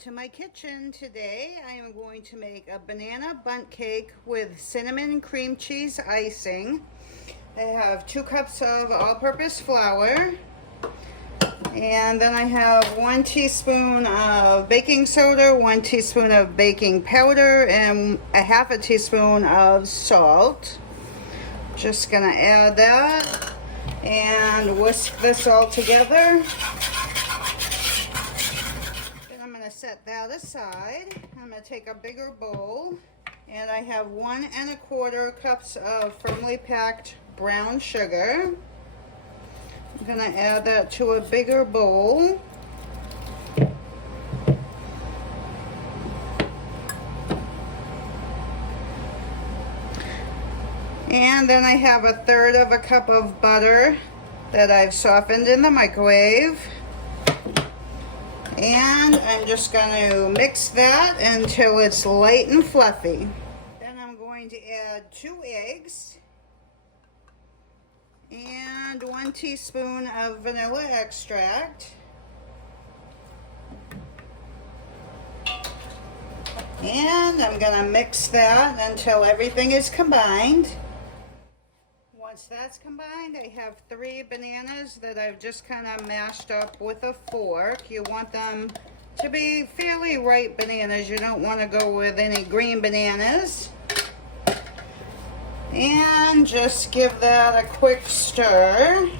to my kitchen. Today I am going to make a banana bundt cake with cinnamon cream cheese icing. I have 2 cups of all-purpose flour, and then I have 1 teaspoon of baking soda, 1 teaspoon of baking powder, and a half a teaspoon of salt. Just gonna add that and whisk this all together. Set that aside. I'm going to take a bigger bowl, and I have 1 1/4 cups of firmly packed brown sugar. I'm going to add that to a bigger bowl. And then I have 1/3 cup of butter that I've softened in the microwave. And I'm just going to mix that until it's light and fluffy. Then I'm going to add 2 eggs and 1 teaspoon of vanilla extract. And I'm going to mix that until everything is combined. Once that's combined, I have 3 bananas that I've just kind of mashed up with a fork. You want them to be fairly ripe bananas. You don't want to go with any green bananas. And just give that a quick stir.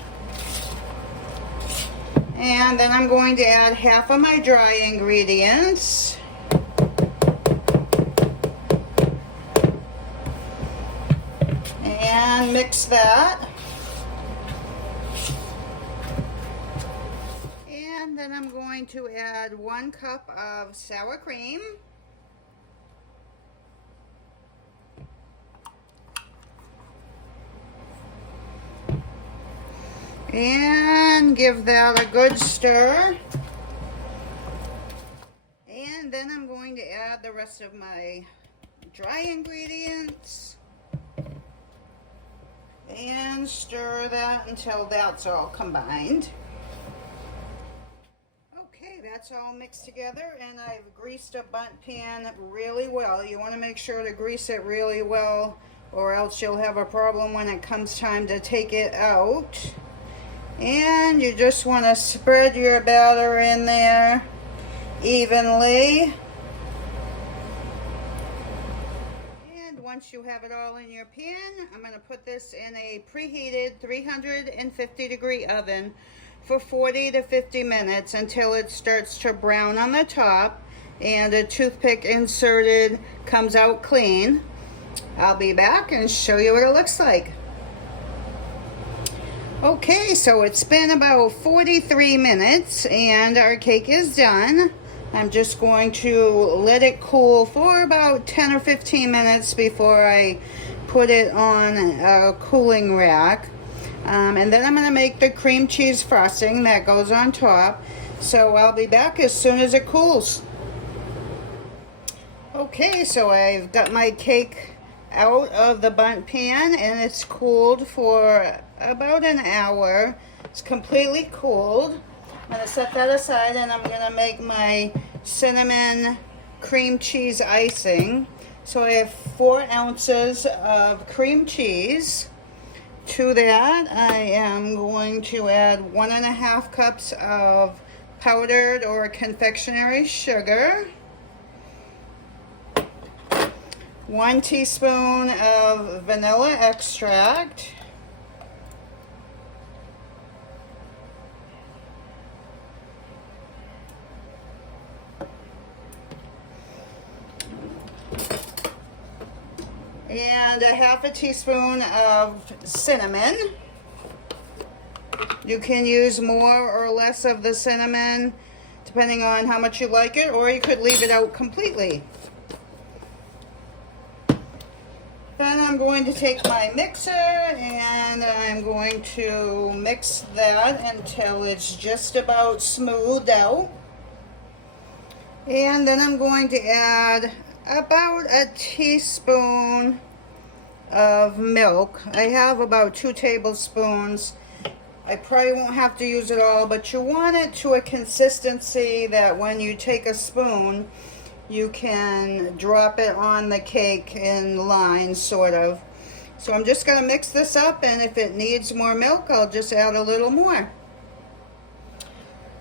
And then I'm going to add half of my dry ingredients. And mix that. And then I'm going to add 1 cup of sour cream. And give that a good stir. And then I'm going to add the rest of my dry ingredients. And stir that until that's all combined. Okay, that's all mixed together, and I've greased a bundt pan really well. You want to make sure to grease it really well, or else you'll have a problem when it comes time to take it out. And you just want to spread your batter in there evenly. Once you have it all in your pan, I'm going to put this in a preheated 350-degree oven for 40 to 50 minutes until it starts to brown on the top and a toothpick inserted comes out clean. I'll be back and show you what it looks like. Okay, so it's been about 43 minutes and our cake is done. I'm just going to let it cool for about 10 or 15 minutes before I put it on a cooling rack. And then I'm going to make the cream cheese frosting that goes on top. So I'll be back as soon as it cools. Okay, so I've got my cake out of the bundt pan and it's cooled for about an hour. It's completely cooled. I'm going to set that aside, and I'm going to make my cinnamon cream cheese icing. So I have 4 ounces of cream cheese. To that, I am going to add 1 1/2 cups of powdered or confectionery sugar, 1 teaspoon of vanilla extract, and a half a teaspoon of cinnamon. You can use more or less of the cinnamon depending on how much you like it, or you could leave it out completely. Then I'm going to take my mixer and I'm going to mix that until it's just about smoothed out. And then I'm going to add about a teaspoon of milk. I have about 2 tablespoons I probably won't have to use it all, but you want it to a consistency that when you take a spoon, you can drop it on the cake in lines, sort of. So I'm just going to mix this up, and if it needs more milk, I'll just add a little more.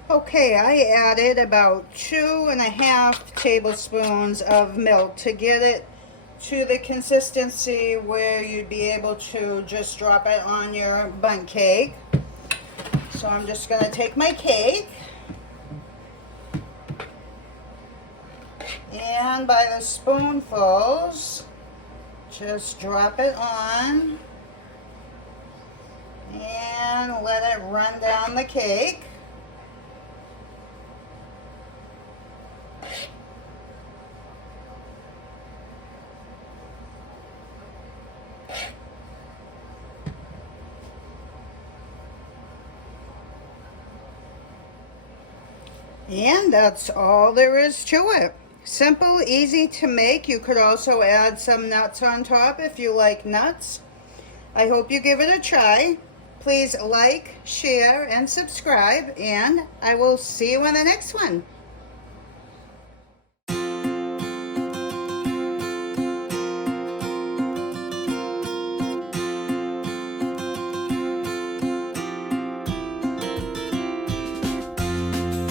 Okay, I added about 2.5 tablespoons of milk to get it to the consistency where you'd be able to just drop it on your bundt cake. So I'm just going to take my cake and by the spoonfuls, just drop it on and let it run down the cake. And that's all there is to it. Simple, easy to make. You could also add some nuts on top if you like nuts. I hope you give it a try. Please like, share, and subscribe, and I will see you in the next one.